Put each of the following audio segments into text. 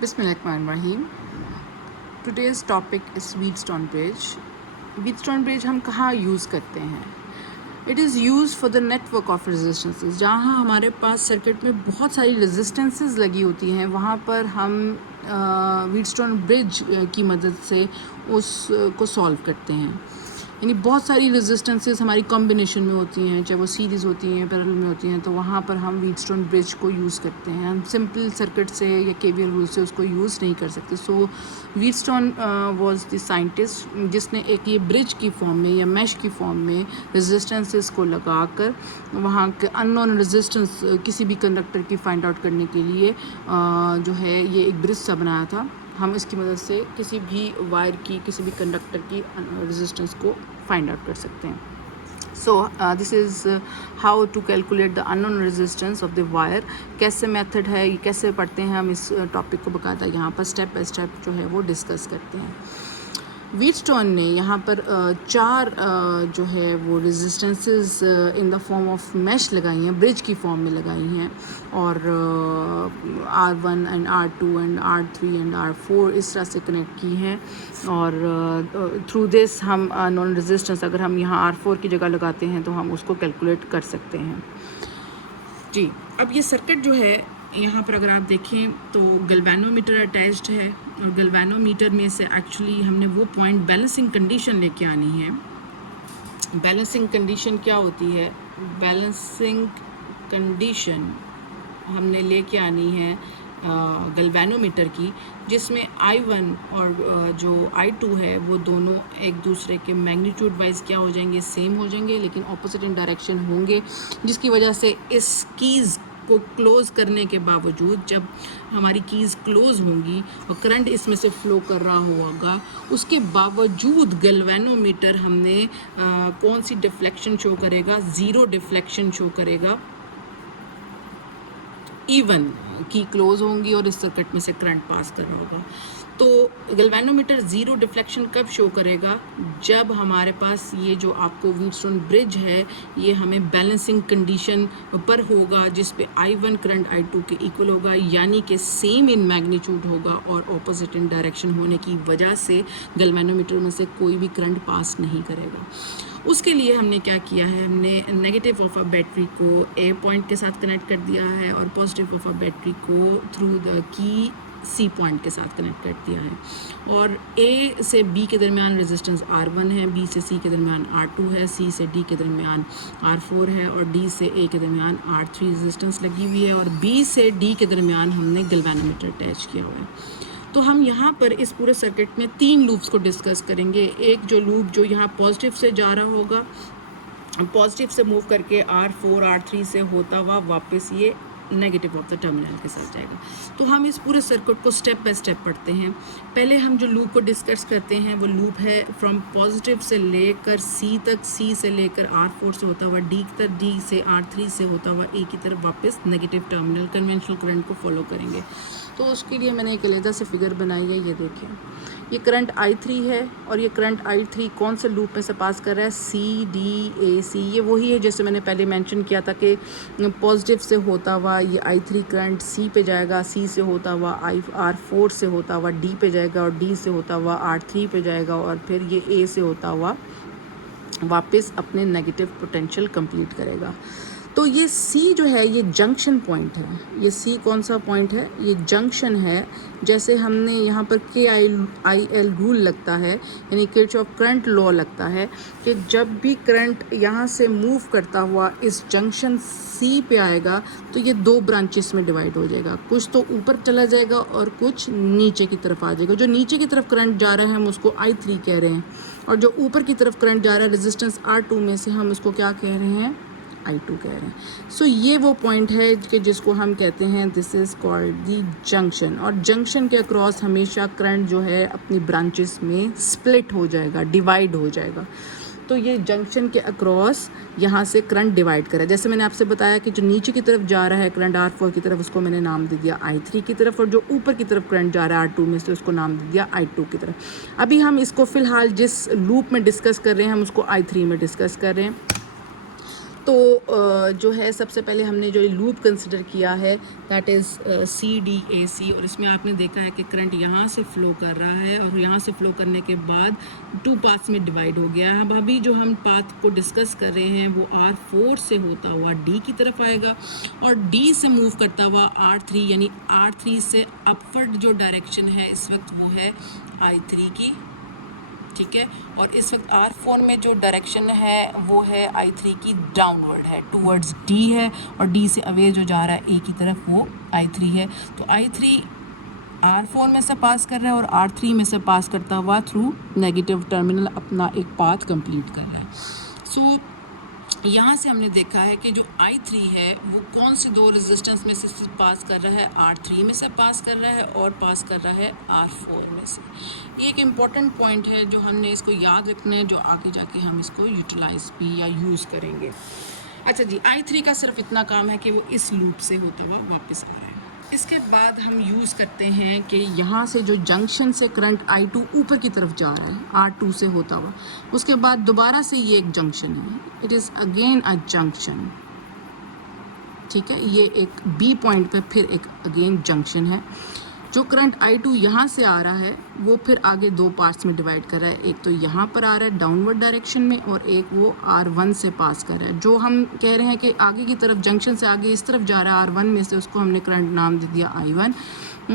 बिस्मिल्लाहिर्रहमानिर्रहीम। Today's topic is Wheatstone bridge. Wheatstone bridge हम कहाँ यूज़ करते हैं? It is use for the network of resistances. जहाँ हमारे पास सर्किट में बहुत सारी रेजिस्टेंसेस लगी होती हैं, वहाँ पर हम व्हीटस्टोन ब्रिज की मदद से उसको सॉल्व करते हैं। यानी बहुत सारी रेजिस्टेंसेस हमारी कॉम्बिनेशन में होती हैं, चाहे वो सीरीज़ होती हैं, पैरेलल में होती हैं, तो वहाँ पर हम व्हीटस्टोन ब्रिज को यूज़ करते हैं। हम सिंपल सर्किट से या केवीएल रूल से उसको यूज़ नहीं कर सकते। सो व्हीटस्टोन वाज द साइंटिस्ट जिसने एक ये ब्रिज की फॉर्म में या मैश की फॉर्म में रेजिस्टेंसेस को लगाकर वहाँ के अननोन रेजिस्टेंस किसी भी कंडक्टर की फाइंड आउट करने के लिए जो है ये एक ब्रिज सा बनाया था। हम इसकी मदद से किसी भी वायर की, किसी भी कंडक्टर की रेजिस्टेंस को फाइंड आउट कर सकते हैं। So this is how to calculate the unknown resistance of the wire. कैसे मेथड है, ये कैसे पढ़ते हैं, हम इस टॉपिक को बकायदा यहाँ पर स्टेप बाय स्टेप जो है वो डिस्कस करते हैं। व्हीटस्टोन ने यहाँ पर चार जो है वो resistances in the form of mesh लगाई हैं, ब्रिज की फॉर्म में लगाई हैं, और R1 and R2 and R3 and R4 इस तरह से कनेक्ट की हैं। और थ्रू दिस हम नॉन रेजिस्टेंस अगर हम यहाँ R4 की जगह लगाते हैं तो हम उसको कैलकुलेट कर सकते हैं जी। अब ये सर्किट जो है यहाँ पर अगर आप देखें तो गैल्वेनोमीटर अटैच्ड है, और गैल्वेनोमीटर में से एक्चुअली हमने वो पॉइंट बैलेंसिंग कंडीशन लेके आनी है। बैलेंसिंग कंडीशन क्या होती है? बैलेंसिंग कंडीशन हमने लेके आनी है गैल्वेनोमीटर की, जिसमें I1 और जो I2 है वो दोनों एक दूसरे के मैग्नीट्यूड वाइज क्या हो जाएंगे? सेम हो जाएंगे, लेकिन ऑपोजिट इन डायरेक्शन होंगे, जिसकी वजह से इस कीज़ को क्लोज़ करने के बावजूद, जब हमारी कीज़ क्लोज़ होंगी और करंट इसमें से फ़्लो कर रहा होगा, उसके बावजूद गैल्वेनोमीटर हमने कौन सी डिफ्लेक्शन शो करेगा? ज़ीरो डिफ्लेक्शन शो करेगा। इवन की क्लोज होंगी और इस सर्किट में से करंट पास कर रहा होगा। तो गैल्वेनोमीटर ज़ीरो डिफ्लेक्शन कब शो करेगा? जब हमारे पास ये जो आपको व्हीटस्टोन ब्रिज है ये हमें बैलेंसिंग कंडीशन पर होगा, जिस पे I1 करंट I2 के इक्वल होगा, यानी कि सेम इन मैग्नीट्यूड होगा, और ऑपोजिट इन डायरेक्शन होने की वजह से गैल्वेनोमीटर में से कोई भी करंट पास नहीं करेगा। उसके लिए हमने क्या किया है? हमने नेगेटिव ऑफ अ बैटरी को ए पॉइंट के साथ कनेक्ट कर दिया है और पॉजिटिव ऑफ अ बैटरी को through the key C point के साथ कनेक्ट कर दिया है। और ए से बी के दरमियान रेजिस्टेंस R1 है, बी से सी के दरमियान R2 है, सी से डी के दरमियान R4 है, और डी से ए के दरमियान R3 रेजिस्टेंस लगी हुई है, और बी से डी के दरमियान हमने गैल्वेनोमीटर अटैच किया हुआ है। तो हम यहाँ पर इस पूरे सर्किट में 3 लूप्स को डिस्कस करेंगे। एक जो लूप जो यहाँ पॉजिटिव से जा रहा होगा, पॉजिटिव से मूव करके R4 R3 से होता हुआ वापस ये नेगेटिव ऑफ द टर्मिनल के साथ जाएगा। तो हम इस पूरे सर्किट को स्टेप बाय स्टेप पढ़ते हैं। पहले हम जो लूप को डिस्कस करते हैं वो लूप है फ्रॉम पॉजिटिव से लेकर C तक, C से लेकर R4 से होता हुआ D तक, D से R3 से होता हुआ A की तरफ वापस नेगेटिव टर्मिनल कन्वेंशनल करंट को फॉलो करेंगे। तो उसके लिए मैंने एक अलग से फिगर बनाई है, ये देखिए। ये करंट I3 है, और ये करंट I3 कौन से लूप में से पास कर रहा है? CDAC। ये वही है जैसे मैंने पहले मेंशन किया था कि पॉजिटिव से होता हुआ ये I3 करंट C पे जाएगा, C से होता हुआ R4 से होता हुआ D पे जाएगा, और D से होता हुआ R3 पे जाएगा, और फिर ये A से होता हुआ वापस अपने नेगेटिव पोटेंशियल कंप्लीट करेगा। तो ये C जो है ये जंक्शन पॉइंट है। ये C कौन सा पॉइंट है? ये जंक्शन है। जैसे हमने यहाँ पर KIL रूल लगता है, यानी किरचॉफ करंट लॉ लगता है, कि जब भी करंट यहाँ से मूव करता हुआ इस जंक्शन C पे आएगा तो ये 2 ब्रांचेस में डिवाइड हो जाएगा। कुछ तो ऊपर चला जाएगा और कुछ नीचे की तरफ आ जाएगा। जो नीचे की तरफ करंट जा रहा है हम उसको I3 कह रहे हैं, और जो ऊपर की तरफ करंट जा रहा है रेजिस्टेंस R2 में से, हम उसको क्या कह रहे हैं? I2 कह रहे हैं। सो ये वो पॉइंट है कि जिसको हम कहते हैं this is called the junction. और जंक्शन के अक्रॉस हमेशा करंट जो है अपनी ब्रांचेस में स्प्लिट हो जाएगा, डिवाइड हो जाएगा। तो ये जंक्शन के अक्रॉस यहाँ से करंट डिवाइड करें। जैसे मैंने आपसे बताया कि जो नीचे की तरफ जा रहा है करंट R4 की तरफ, उसको मैंने नाम दे दिया I3 की तरफ, और जो ऊपर की तरफ करंट जा रहा है R2 में से, उसको नाम दे दिया I2 की तरफ। अभी हम इसको फ़िलहाल जिस लूप में डिस्कस कर रहे हैं हम उसको I3 में डिस्कस कर रहे हैं। तो जो है सबसे पहले हमने जो लूप कंसिडर किया है दैट इज़ CDAC, और इसमें आपने देखा है कि करंट यहाँ से फ़्लो कर रहा है और यहाँ से फ़्लो करने के बाद 2 पाथ्स में डिवाइड हो गया है। अब अभी जो हम पाथ को डिस्कस कर रहे हैं वो R4 से होता हुआ D की तरफ आएगा और D से मूव करता हुआ R3, यानी R3 से अपवर्ड जो डायरेक्शन है इस वक्त वो है I3 की, ठीक है। और इस वक्त R4 में जो डायरेक्शन है वो है I3 की डाउनवर्ड है, टूवर्ड्स D है, और D से अवे जो जा रहा है A की तरफ वो I3 है। तो I3 R4 में से पास कर रहा है और R3 में से पास करता हुआ थ्रू नेगेटिव टर्मिनल अपना एक पाथ कंप्लीट कर रहा है। सो यहाँ से हमने देखा है कि जो I3 है वो कौन से दो रेजिस्टेंस में से पास कर रहा है, R3 में से पास कर रहा है और पास कर रहा है R4 में से। ये एक इम्पॉर्टेंट पॉइंट है जो हमने इसको याद रखना है, जो आगे जाके हम इसको यूटिलाइज भी या यूज़ करेंगे। अच्छा जी, I3 का सिर्फ इतना काम है कि वो इस लूप से होता हुआ वापस आ रहा है। इसके बाद हम यूज़ करते हैं कि यहाँ से जो जंक्शन से करंट I2 ऊपर की तरफ जा रहा है R2 से होता हुआ, उसके बाद दोबारा से ये एक जंक्शन है, it is again a junction, ठीक है। ये एक B पॉइंट पे फिर एक अगेन जंक्शन है। जो करंट I2 यहाँ से आ रहा है वो फिर आगे 2 पार्ट्स में डिवाइड कर रहा है, एक तो यहाँ पर आ रहा है डाउनवर्ड डायरेक्शन में और एक वो R1 से पास कर रहा है। जो हम कह रहे हैं कि आगे की तरफ जंक्शन से आगे इस तरफ जा रहा है R1 में से, उसको हमने करंट नाम दे दिया I1,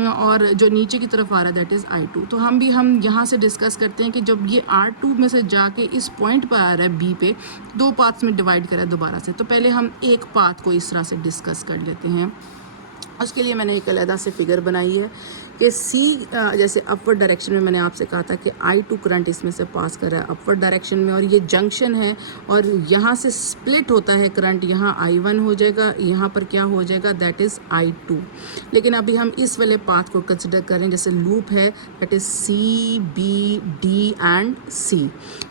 और जो नीचे की तरफ आ रहा है दैट इज़ I2। तो हम यहाँ से डिस्कस करते हैं कि जब ये R2 में से जाके इस पॉइंट पर आ रहा है B पे, 2 पाथ्स में डिवाइड करा है दोबारा से, तो पहले हम एक पाथ को इस तरह से डिस्कस कर लेते हैं। उसके लिए मैंने एक अलग से फिगर बनाई है कि C जैसे अपवर्ड डायरेक्शन में मैंने आपसे कहा था कि I2 करंट इसमें से पास कर रहा है अपवर्ड डायरेक्शन में, और ये जंक्शन है और यहाँ से स्प्लिट होता है करंट, यहाँ I1 हो जाएगा, यहाँ पर क्या हो जाएगा दैट इज़ I2। लेकिन अभी हम इस वाले पाथ को कंसिडर करें, जैसे लूप है that is C, B, D and C।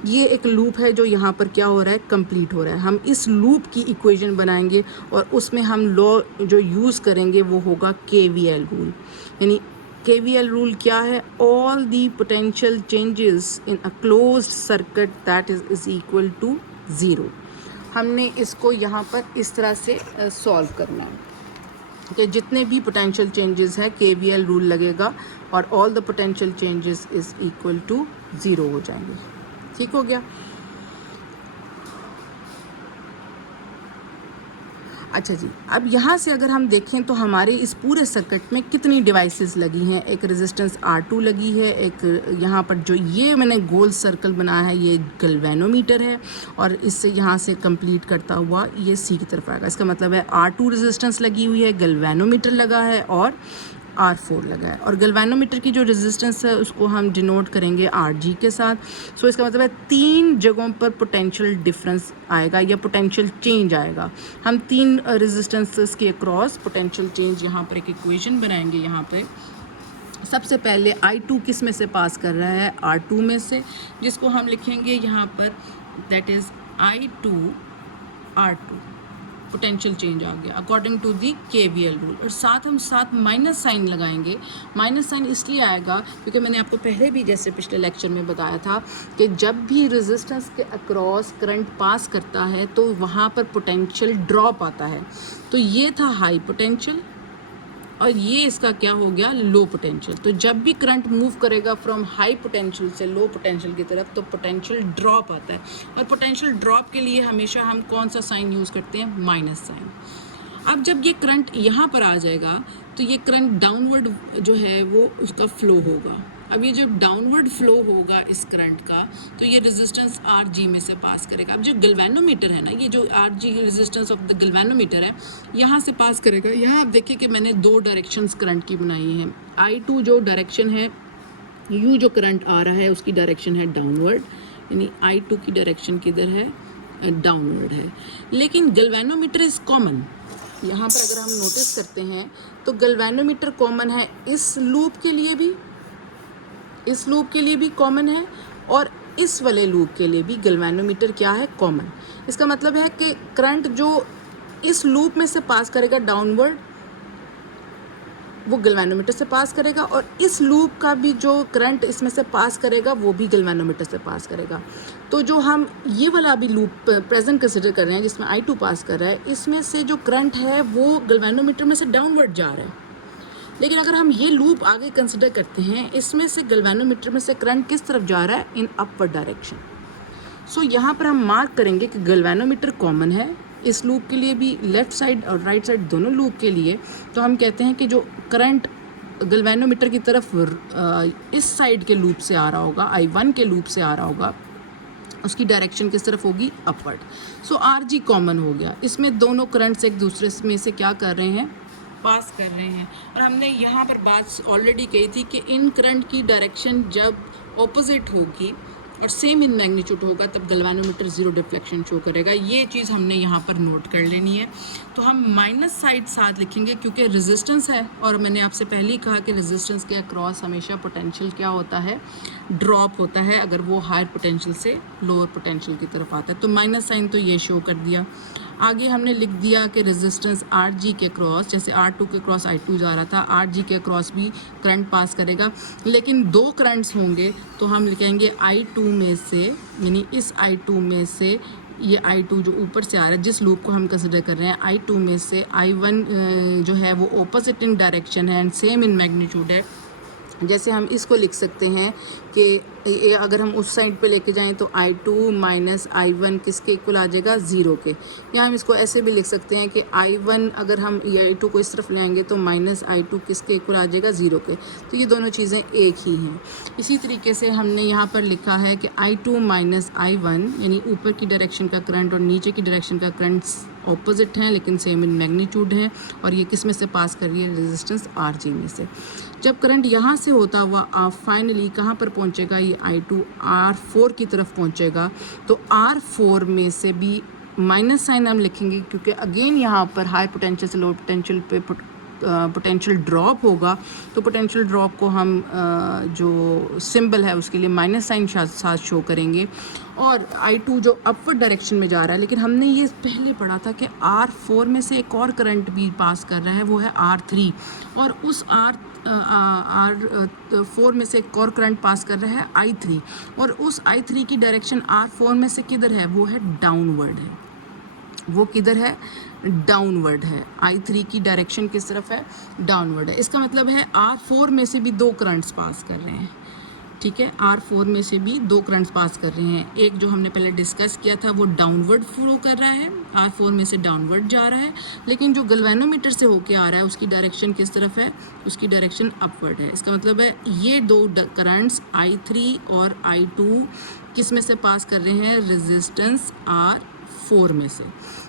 ये एक लूप है जो यहाँ पर क्या हो रहा है, कंप्लीट हो रहा है। हम इस लूप की इक्वेशन बनाएंगे और उसमें हम लॉ जो यूज़ करेंगे वो होगा KVL रूल। यानी KVL रूल क्या है, all the potential changes in a closed circuit that is equal to 0। हमने इसको यहाँ पर इस तरह से सॉल्व करना है कि जितने भी पोटेंशियल चेंजेस है KVL रूल लगेगा और all the potential changes is equal to 0 हो जाएंगे। ठीक हो गया। अच्छा जी, अब यहाँ से अगर हम देखें तो हमारे इस पूरे सर्किट में कितनी डिवाइसेस लगी हैं। एक रेजिस्टेंस R2 लगी है, एक यहाँ पर जो ये मैंने गोल सर्कल बनाया है ये गैल्वेनोमीटर है, और इससे यहाँ से कंप्लीट करता हुआ ये C की तरफ आएगा। इसका मतलब है R2 रेजिस्टेंस लगी हुई है, गैल्वेनोमीटर लगा है और R4 लगा है, और गैल्वेनोमीटर की जो रेजिस्टेंस है उसको हम डिनोट करेंगे Rg के साथ। सो इसका मतलब है 3 जगहों पर पोटेंशियल डिफरेंस आएगा या पोटेंशियल चेंज आएगा। हम 3 रेजिस्टेंसेस के अक्रॉस पोटेंशियल चेंज यहाँ पर एक इक्वेशन बनाएंगे। यहाँ पे सबसे पहले I2 किस में से पास कर रहा है, R2 में से, जिसको हम लिखेंगे यहाँ पर that is I2 R2। Potential change आ गया according to the KVL rule, और साथ हम साथ माइनस साइन लगाएंगे। माइनस साइन इसलिए आएगा क्योंकि मैंने आपको पहले भी जैसे पिछले लेक्चर में बताया था कि जब भी रेजिस्टेंस के अक्रॉस करंट पास करता है तो वहाँ पर पोटेंशियल ड्रॉप आता है। तो ये था हाई पोटेंशियल और ये इसका क्या हो गया, लो पोटेंशियल। तो जब भी करंट मूव करेगा फ्रॉम हाई पोटेंशियल से लो पोटेंशियल की तरफ तो पोटेंशियल ड्रॉप आता है, और पोटेंशियल ड्रॉप के लिए हमेशा हम कौन सा साइन यूज़ करते हैं, माइनस साइन। अब जब ये करंट यहाँ पर आ जाएगा तो ये करंट डाउनवर्ड जो है वो उसका फ्लो होगा। अब ये जब डाउनवर्ड फ्लो होगा इस करंट का तो ये रेजिस्टेंस Rg में से पास करेगा। अब जो गैल्वेनोमीटर है ना, ये जो Rg resistance of the galvanometer है यहाँ से पास करेगा। यहाँ आप देखिए कि मैंने 2 डायरेक्शंस करंट की बनाई हैं। I2 जो डायरेक्शन है, U जो करंट आ रहा है उसकी डायरेक्शन है डाउनवर्ड, यानी I2 की डायरेक्शन किधर है, डाउनवर्ड है। लेकिन गैल्वेनोमीटर इज़ कॉमन। यहाँ पर अगर हम नोटिस करते हैं तो गैल्वेनोमीटर कॉमन है इस लूप के लिए भी, इस लूप के लिए भी कॉमन है, और इस वाले लूप के लिए भी गैल्वेनोमीटर क्या है, कॉमन। इसका मतलब है कि करंट जो इस लूप में से पास करेगा डाउनवर्ड वो गैल्वेनोमीटर से पास करेगा, और इस लूप का भी जो करंट इसमें से पास करेगा वो भी गैल्वेनोमीटर से पास करेगा। तो जो हम ये वाला अभी लूप प्रेजेंट कंसिडर कर रहे हैं जिसमें I2 पास कर रहा है, इसमें से जो करंट है वो गैल्वेनोमीटर में से डाउनवर्ड जा रहा है। लेकिन अगर हम ये लूप आगे कंसिडर करते हैं, इसमें से गैल्वेनोमीटर में से करंट किस तरफ जा रहा है? इन अपवर्ड डायरेक्शन। सो यहाँ पर हम मार्क करेंगे कि गैल्वेनोमीटर कॉमन है इस लूप के लिए भी, लेफ़्ट साइड और राइट साइड दोनों लूप के लिए। तो हम कहते हैं कि जो करंट गैल्वेनोमीटर की तरफ इस साइड के लूप से आ रहा होगा, I1 के लूप से आ रहा होगा, उसकी डायरेक्शन किस तरफ होगी? अपवर्ड। सो RG कॉमन हो गया। इसमें दोनों करंट्स एक दूसरे में से क्या कर रहे हैं? पास कर रहे हैं। और हमने यहाँ पर बात ऑलरेडी कही थी कि इन करंट की डायरेक्शन जब ऑपोजिट होगी और सेम इन मैग्नीट्यूड होगा तब गैल्वेनोमीटर ज़ीरो डिफ्लेक्शन शो करेगा। ये चीज़ हमने यहाँ पर नोट कर लेनी है। तो हम माइनस साइड साथ लिखेंगे क्योंकि रेजिस्टेंस है, और मैंने आपसे पहले ही कहा कि रेजिस्टेंस के अक्रॉस हमेशा पोटेंशियल क्या होता है? ड्रॉप होता है, अगर वो हायर पोटेंशियल से लोअर पोटेंशियल की तरफ आता है। तो माइनस साइन तो ये शो कर दिया। आगे हमने लिख दिया कि रेजिस्टेंस RG के क्रॉस, जैसे R2 के क्रॉस I2 जा रहा था, RG के क्रॉस भी करंट पास करेगा। लेकिन दो करंट्स होंगे तो हम लिखेंगे I2 में से, यानी इस I2 में से, ये I2 जो ऊपर से आ रहा है जिस लूप को हम कंसिडर कर रहे हैं, I2 में से I1 जो है वो ऑपोजिट इन डायरेक्शन है एंड सेम इन मैग्नीट्यूड है। जैसे हम इसको लिख सकते हैं कि अगर हम उस साइड पे लेके जाएं तो I2 माइनस I1 किसके इक्वल आ जाएगा? ज़ीरो के। या हम इसको ऐसे भी लिख सकते हैं कि I1 अगर हम I2 को इस तरफ लाएंगे तो माइनस I2 किसके इक्वल आ जाएगा? ज़ीरो के। तो ये दोनों चीज़ें एक ही हैं। इसी तरीके से हमने यहाँ पर लिखा है कि I2 माइनस I1, यानी ऊपर की डायरेक्शन का करंट और नीचे की डायरेक्शन का करंट ऑपोजिट हैं लेकिन सेम इन मैग्नीट्यूड हैं, और ये किस में से पास कर रही है? रेजिस्टेंस RG में से। जब करंट यहाँ से होता हुआ फाइनली कहाँ पर पहुँचेगा? ये I2 R4 की तरफ पहुँचेगा। तो R4 में से भी माइनस साइन हम लिखेंगे क्योंकि अगेन यहाँ पर हाई पोटेंशियल से लो पोटेंशियल पे पोटेंशियल ड्रॉप होगा। तो पोटेंशियल ड्रॉप को हम जो सिंबल है उसके लिए माइनस साइन साथ शो करेंगे। और I2 जो अपवर्ड डायरेक्शन में जा रहा है, लेकिन हमने ये पहले पढ़ा था कि R4 में से एक और करंट भी पास कर रहा है, वो है R3, और उस R4 में से एक और करंट पास कर रहा है I3, और उस I3 की डायरेक्शन R4 में से किधर है? वो है डाउनवर्ड है। वो किधर है? डाउनवर्ड है। I3 की डायरेक्शन किस तरफ है? डाउनवर्ड है। इसका मतलब है R4 में से भी दो करंट्स पास कर रहे हैं। ठीक है, R4 में से भी दो करंट्स पास कर रहे हैं। एक जो हमने पहले डिस्कस किया था वो डाउनवर्ड फ्लो कर रहा है, R4 में से डाउनवर्ड जा रहा है, लेकिन जो गैल्वेनोमीटर से होके आ रहा है उसकी डायरेक्शन किस तरफ है? उसकी डायरेक्शन अपवर्ड है। इसका मतलब है ये दो करंट्स I3 और I2 किस में से पास कर रहे हैं? रेजिस्टेंस R4 में से।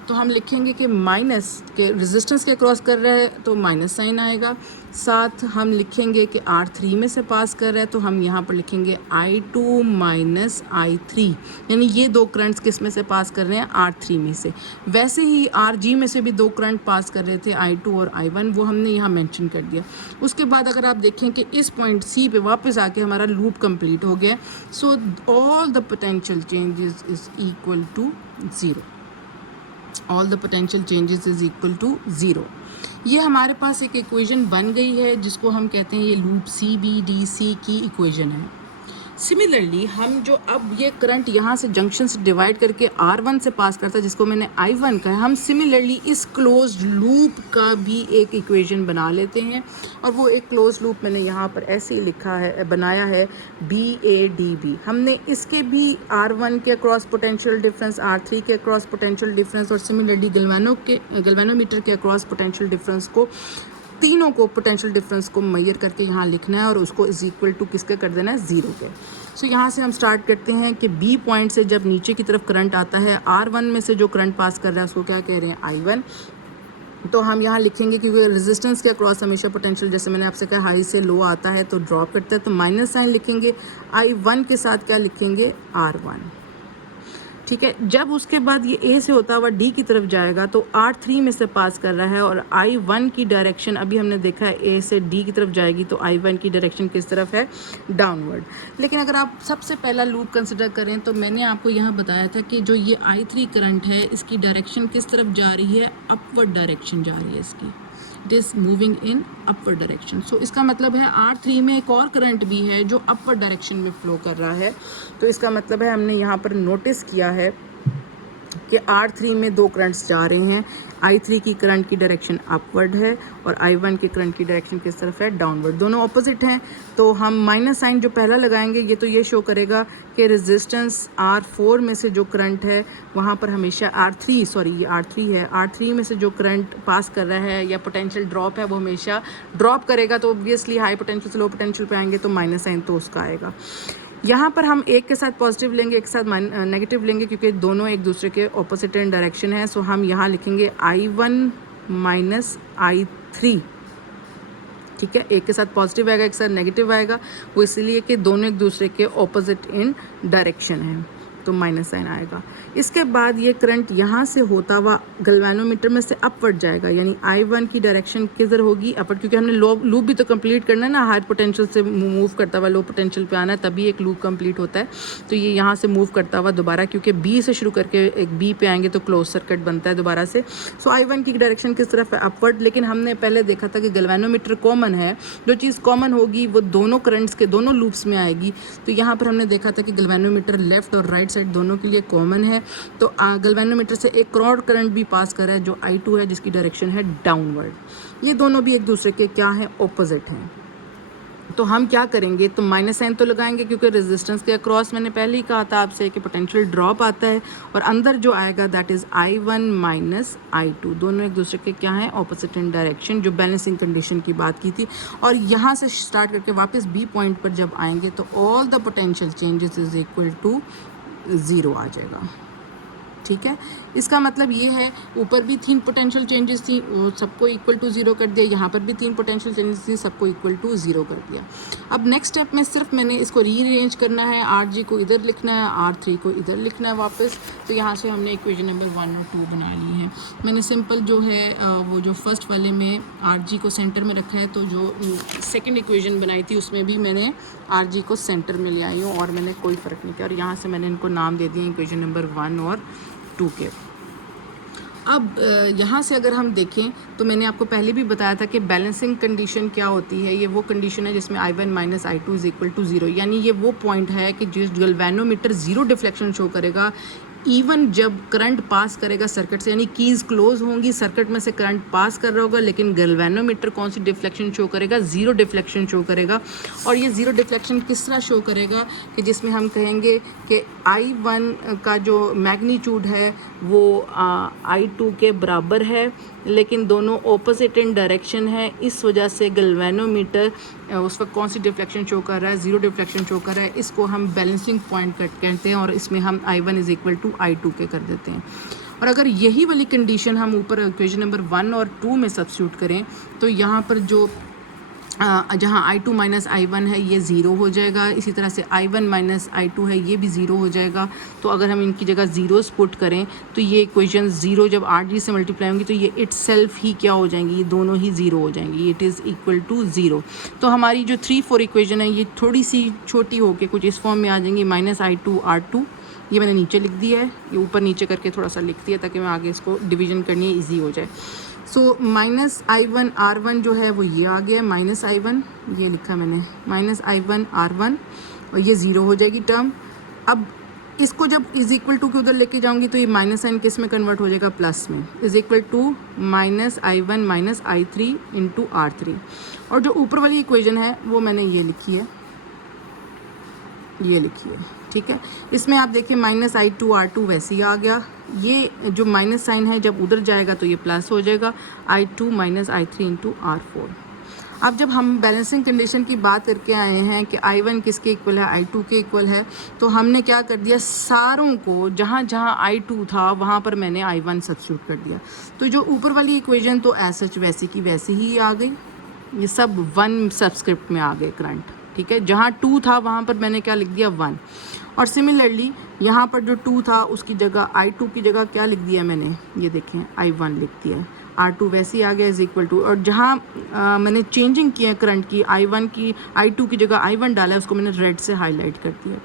तो हम लिखेंगे कि माइनस के रेजिस्टेंस के क्रॉस कर रहा है तो माइनस साइन आएगा। साथ हम लिखेंगे कि R3 में से पास कर रहा है तो हम यहाँ पर लिखेंगे I2 माइनस I3, यानी ये दो करंट्स किस में से पास कर रहे हैं? R3 में से। वैसे ही RG में से भी दो करंट पास कर रहे थे, I2 और I1, वो हमने यहाँ मेंशन कर दिया। उसके बाद अगर आप देखें कि इस पॉइंट C पे वापस आके हमारा लूप कंप्लीट हो गया। So all the potential changes is equal to zero. All the potential changes is equal to zero. ये हमारे पास एक इक्वेशन बन गई है जिसको हम कहते हैं ये लूप CBDC की इक्वेशन है। सिमिलरली हम जो अब ये करंट यहाँ से जंक्शन से डिवाइड करके R1 से पास करता है जिसको मैंने I1 कहा है, हम सिमिलरली इस क्लोज्ड लूप का भी एक इक्वेशन बना लेते हैं, और वो एक क्लोज्ड लूप मैंने यहाँ पर ऐसे ही लिखा है, बनाया है BADB। हमने इसके भी R1 के अक्रॉस पोटेंशियल डिफरेंस, R3 के अक्रॉस पोटेंशियल डिफरेंस और सिमिलरली गैल्वेनोमीटर के अक्रॉस पोटेंशियल डिफरेंस को, तीनों को पोटेंशियल डिफरेंस को मेजर करके यहाँ लिखना है और उसको इज इक्वल टू किसके कर देना है? ज़ीरो के। सो यहाँ से हम स्टार्ट करते हैं कि B पॉइंट से जब नीचे की तरफ करंट आता है, R1 में से जो करंट पास कर रहा है उसको क्या कह रहे हैं? I1। तो हम यहाँ लिखेंगे क्योंकि रेजिस्टेंस के अक्रॉस हमेशा पोटेंशियल, जैसे मैंने आपसे कहा, हाई से लो आता है तो ड्रॉप करता है, तो माइनस साइन लिखेंगे। I1 के साथ क्या लिखेंगे? R1। ठीक है, जब उसके बाद ये A से होता हुआ D की तरफ जाएगा तो R3 में से पास कर रहा है, और I1 की डायरेक्शन अभी हमने देखा है A से D की तरफ जाएगी तो I1 की डायरेक्शन किस तरफ है? डाउनवर्ड। लेकिन अगर आप सबसे पहला लूप कंसिडर करें तो मैंने आपको यहाँ बताया था कि जो ये I3 करंट है इसकी डायरेक्शन किस तरफ जा रही है? अपवर्ड डायरेक्शन जा रही है इसकी। It is moving in upward direction. So इसका मतलब है R3 में एक और करंट भी है जो अपवर्ड डायरेक्शन में फ्लो कर रहा है। तो इसका मतलब है हमने यहाँ पर नोटिस किया है कि R3 में दो करंट्स जा रहे हैं। I3 की करंट की डायरेक्शन अपवर्ड है और I1 की करंट की डायरेक्शन किस तरफ है, डाउनवर्ड। दोनों ऑपोजिट हैं। तो हम माइनस साइन जो पहला लगाएंगे ये तो ये शो करेगा कि रेजिस्टेंस R4 में से जो करंट है वहाँ पर हमेशा R3 है, R3 में से जो करंट पास कर रहा है या पोटेंशियल ड्रॉप है वो हमेशा ड्रॉप करेगा। तो ऑब्वियसली हाई पोटेंशियल से लो पोटेंशियल पे आएंगे तो माइनस साइन तो उसका आएगा। यहाँ पर हम एक के साथ पॉजिटिव लेंगे, एक के साथ नेगेटिव लेंगे क्योंकि दोनों एक दूसरे के ऑपोजिट इन डायरेक्शन है। सो हम यहाँ लिखेंगे I1 माइनस I3, ठीक है। एक के साथ पॉजिटिव आएगा, एक के साथ नेगेटिव आएगा, वो इसलिए कि दोनों एक दूसरे के ऑपोजिट इन डायरेक्शन है, तो माइनस साइन आएगा। इसके बाद ये करंट यहाँ से होता हुआ गैल्वेनोमीटर में से अपवर्ड जाएगा, यानी I1 की डायरेक्शन किधर होगी, अपवर्ड, क्योंकि हमने लूप भी तो कंप्लीट करना है ना, हाई पोटेंशियल से मूव करता हुआ लो पोटेंशियल पे आना है, तभी एक लूप कंप्लीट होता है। तो ये यहाँ से मूव करता हुआ दोबारा, क्योंकि B से शुरू करके एक B पे आएंगे तो क्लोज सर्किट बनता है दोबारा से। सो I1 की डायरेक्शन किस तरफ है, अपवर्ड। लेकिन हमने पहले देखा था कि गैल्वेनोमीटर कॉमन है, जो चीज़ कॉमन होगी वो दोनों करंट्स के दोनों लूप्स में आएगी। तो यहाँ पर हमने देखा था कि गैल्वेनोमीटर लेफ्ट और राइट साइड दोनों के लिए कॉमन है। तो गैल्वेनोमीटर से एक और करंट भी पास कर रहा है जो I2 है, जिसकी डायरेक्शन है डाउनवर्ड। ये दोनों भी एक दूसरे के क्या हैं, ऑपोजिट हैं। तो हम क्या करेंगे, तो माइनस साइन तो लगाएंगे क्योंकि रेजिस्टेंस के अक्रॉस मैंने पहले ही कहा था आपसे कि पोटेंशियल ड्रॉप आता है, और अंदर जो आएगा that is I1 minus I2। दोनों एक दूसरे के क्या हैं, ऑपोजिट इन डायरेक्शन, जो बैलेंसिंग कंडीशन की बात की थी। और यहाँ से स्टार्ट करके वापस B पॉइंट पर जब आएंगे तो all the potential changes is equal to 0 आ जाएगा, ठीक है। इसका मतलब ये है, ऊपर भी 3 पोटेंशियल चेंजेस थी, वो सबको इक्वल टू 0 कर दिया। यहाँ पर भी 3 पोटेंशियल चेंजेस थी, सबको इक्वल टू 0 कर दिया। अब नेक्स्ट स्टेप में सिर्फ मैंने इसको रीअरेंज करना है, RG को इधर लिखना है, R3 को इधर लिखना है वापस। तो यहाँ से हमने इक्वेशन नंबर 1 और 2 बना ली है। मैंने सिंपल जो है वो जो फर्स्ट वाले में RG को सेंटर में रखा है, तो जो सेकेंड इक्वेशन बनाई थी उसमें भी मैंने RG को सेंटर में ले आई हूँ और मैंने कोई फ़र्क नहीं किया। और यहाँ से मैंने इनको नाम दे दिए इक्वेशन नंबर 1 और 2 के। अब यहाँ से अगर हम देखें तो मैंने आपको पहले भी बताया था कि बैलेंसिंग कंडीशन क्या होती है। ये वो कंडीशन है जिसमें I1 minus I2 is equal to 0, यानी ये वो पॉइंट है कि जिस गैल्वेनोमीटर 0 डिफ्लेक्शन शो करेगा इवन जब करंट पास करेगा सर्किट से, यानी कीज़ क्लोज होंगी, सर्किट में से करंट पास कर रहा होगा, लेकिन गैल्वेनोमीटर कौन सी डिफ्लेक्शन शो करेगा, 0 डिफ्लेक्शन शो करेगा। और ये 0 डिफ्लेक्शन किस तरह शो करेगा कि जिसमें हम कहेंगे कि I1 का जो मैग्नीट्यूड है वो I2 के बराबर है, लेकिन दोनों ऑपोजिट इन डायरेक्शन है। इस वजह से गैल्वेनोमीटर उस वक्त कौन सी डिफ्लेक्शन शो कर रहा है, 0 डिफ्लेक्शन शो कर रहा है। इसको हम बैलेंसिंग पॉइंट कहते हैं और इसमें हम I1 is equal to I2 के कर देते हैं। और अगर यही वाली कंडीशन हम ऊपर इक्वेशन नंबर 1 और 2 में सब्स्टिट्यूट करें तो यहाँ पर जो जहाँ I2 माइनस I1 है ये 0 हो जाएगा, इसी तरह से I1 माइनस I2 है ये भी 0 हो जाएगा। तो अगर हम इनकी जगह ज़ीरोस पुट करें तो ये इक्वेशन 0 जब RG से मल्टीप्लाई होंगी तो ये इटसेल्फ ही क्या हो जाएंगी, ये दोनों ही 0 हो जाएंगी, इट इज़ इक्वल टू 0। तो हमारी जो 3-4 इक्वेशन है ये थोड़ी सी छोटी होकर कुछ इस फॉर्म में आ जाएंगी, माइनस I2 R2, ये मैंने नीचे लिख दिया है, ये ऊपर नीचे करके थोड़ा सा लिख दिया ताकि मैं आगे इसको डिवीजन करनी है ईजी हो जाए। सो माइनस I1 R1 जो है वो ये आ गया, माइनस I1 ये लिखा मैंने, माइनस I1 R1, और ये 0 हो जाएगी टर्म। अब इसको जब इज इक्वल टू के उधर लेके जाऊंगी तो ये माइनस साइन किस में कन्वर्ट हो जाएगा, प्लस में, is equal to minus I1 minus I3 into R3। और जो ऊपर वाली इक्वेशन है वो मैंने ये लिखी है, ये लिखी है, ठीक है। इसमें आप देखिए माइनस I2 R2 वैसे ही आ गया, ये जो माइनस साइन है जब उधर जाएगा तो ये प्लस हो जाएगा, I2 minus I3 into R4। अब जब हम बैलेंसिंग कंडीशन की बात करके आए हैं कि I1 किसके इक्वल है, I2 के इक्वल है, तो हमने क्या कर दिया, सारों को जहाँ जहाँ I2 था वहाँ पर मैंने I1 सब्स्टिट्यूट कर दिया। तो जो ऊपर वाली इक्वेशन तो ऐसे वैसी की वैसी ही आ गई, ये सब 1 सबस्क्रिप्ट में आ गए करंट, ठीक है। जहाँ 2 था वहाँ पर मैंने क्या लिख दिया, 1। और सिमिलरली यहाँ पर जो 2 था उसकी जगह I2 की जगह क्या लिख दिया मैंने, ये देखें I1 लिख दिया है, R2 वैसे ही आ गया इज इक्वल टू। और जहाँ मैंने चेंजिंग किया करंट की, I2 की जगह I1 डाला है, उसको मैंने रेड से हाईलाइट कर दिया।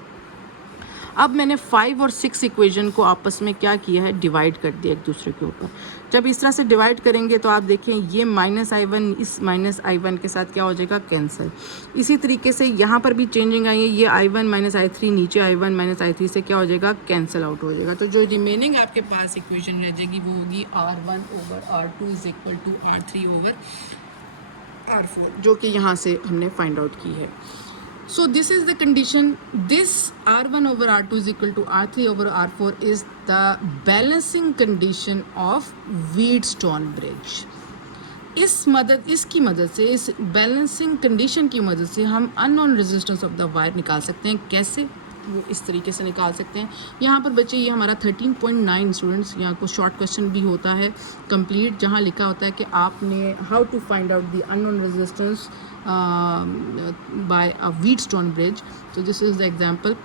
अब मैंने 5 और 6 इक्वेशन को आपस में क्या किया है, डिवाइड कर दिया एक दूसरे के ऊपर। जब इस तरह से डिवाइड करेंगे तो आप देखें ये -i1 इस -i1 के साथ क्या हो जाएगा, कैंसिल। इसी तरीके से यहाँ पर भी चेंजिंग आई है, ये i1 -i3 नीचे i1 -i3 से क्या हो जाएगा, कैंसिल आउट हो जाएगा। तो जो रिमेनिंग आपके पास इक्वेशन रह जाएगी वो होगी r1/r2 is equal to r3/r4, जो कि यहाँ से हमने फाइंड आउट की है। So this is the condition, this r1/r2 is equal to r3/r4 is the balancing condition of Wheatstone bridge. इसकी मदद से, इस बैलेंसिंग कंडीशन की मदद से हम unknown resistance of the wire निकाल सकते हैं। कैसे, वो इस तरीके से निकाल सकते हैं। यहाँ पर बच्चे ये हमारा 13.9 स्टूडेंट्स, यहाँ को शॉर्ट क्वेश्चन भी होता है कंप्लीट, जहाँ लिखा होता है कि आपने how to find out the unknown resistance by a Wheatstone bridge. तो दिस इज़ द एग्जांपल।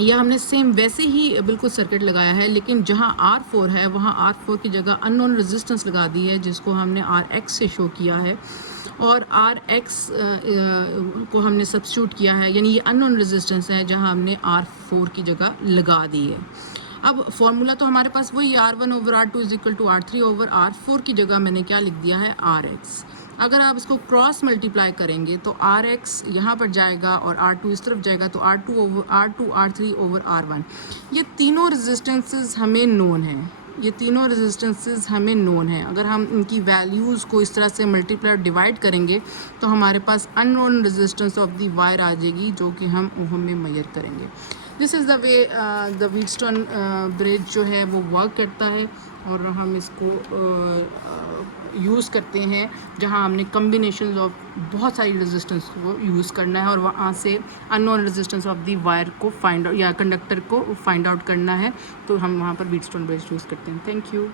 यह हमने सेम वैसे ही बिल्कुल सर्किट लगाया है, लेकिन जहाँ R4 है वहाँ R4 की जगह अननोन रेजिस्टेंस लगा दी है, जिसको हमने RX से शो किया है, और RX को हमने सब्स्टिट्यूट किया है, यानी ये अननोन रेजिस्टेंस है जहाँ हमने R4 की जगह लगा दी है। अब फॉर्मूला तो हमारे पास वही r1/r2 is equal to r3/r4 की जगह मैंने क्या लिख दिया है, RX। अगर आप इसको क्रॉस मल्टीप्लाई करेंगे तो RX यहाँ पर जाएगा और R2 इस तरफ जाएगा, तो R2 R3/R1। ये तीनों रेजिस्टेंसेस हमें नोन हैं, ये तीनों रेजिस्टेंसेस हमें नोन हैं। अगर हम इनकी वैल्यूज़ को इस तरह से मल्टीप्लाई और डिवाइड करेंगे तो हमारे पास unknown resistance of the wire आ जाएगी, जो कि हम ओहम में मेजर करेंगे। This is the way the Wheatstone bridge जो है वो वर्क करता है, और हम इसको यूज़ करते हैं जहां हमने कम्बिनेशन ऑफ बहुत सारी रेजिस्टेंस को यूज़ करना है, और वहाँ से unknown resistance of the wire को फाइंड आउट या कंडक्टर को फाइंड आउट करना है, तो हम वहाँ पर व्हीटस्टोन ब्रिज यूज़ करते हैं। Thank you.